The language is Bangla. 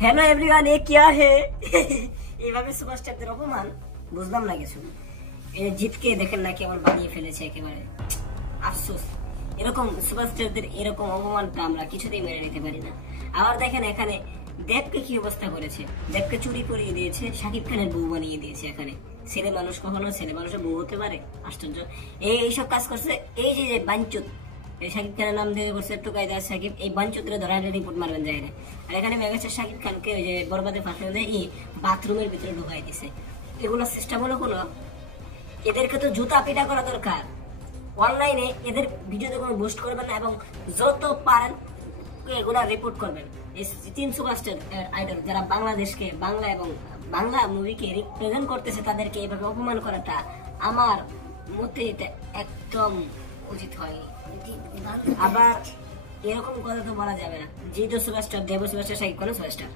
हेलो एवरीवन, ये क्या है? এইভাবে সুপারস্টারদের অপমান বুঝলাম না কিছু। জিতকে দেখেন না কেমন বানিয়ে ফেলেছে একেবারে। আফসোস, এরকম সুপারস্টারদের এরকম অপমানটা আমরা কিছুতেই মেনে নিতে পারি না। আবার দেখেন এখানে দেবকে কি অবস্থা করেছে। দেবকে চুরি করিয়ে দিয়েছে, শাকিব খানের বউ বানিয়ে দিয়েছে। এখানে ছেলে মানুষ কখনো ছেলে মানুষের বউ হতে পারে? আশ্চর্য। এইসব কাজ করছে এই যে বাঞ্চুত, এই শাকিব খানের নাম দিয়ে করছে একটু কায়দা। শাকিব এই বাঞ্চুতরে ধরা রিপোর্ট মারবেন যায় না। আর এখানে মেগাস্টার শাকিব খানকে ওই যে বরবাদের ফাঁসে এই বাথরুমের ভিতরে ঢুকাই দিছে। এগুলো সিস্টেম হলো কোনো? এদেরকে তো জুতা পিটা করা দরকার। অনলাইনে এদের ভিডিওতে কোনো বুস্ট করবেন না এবং যত পারেন এগুলা রিপোর্ট করবেন। এই তিন সুপারস্টার আইডল যারা বাংলাদেশকে বাংলা এবং বাংলা মুভিকে রিপ্রেজেন্ট করতেছে, তাদেরকে এইভাবে অপমান করাটা আমার মতে এটা একদম উচিত হয়। আবার এরকম কথা তো বলা যাবে না। জিতো সুপারস্টার, দেব সুপারস্টার, শাকিব খানও সুপারস্টার।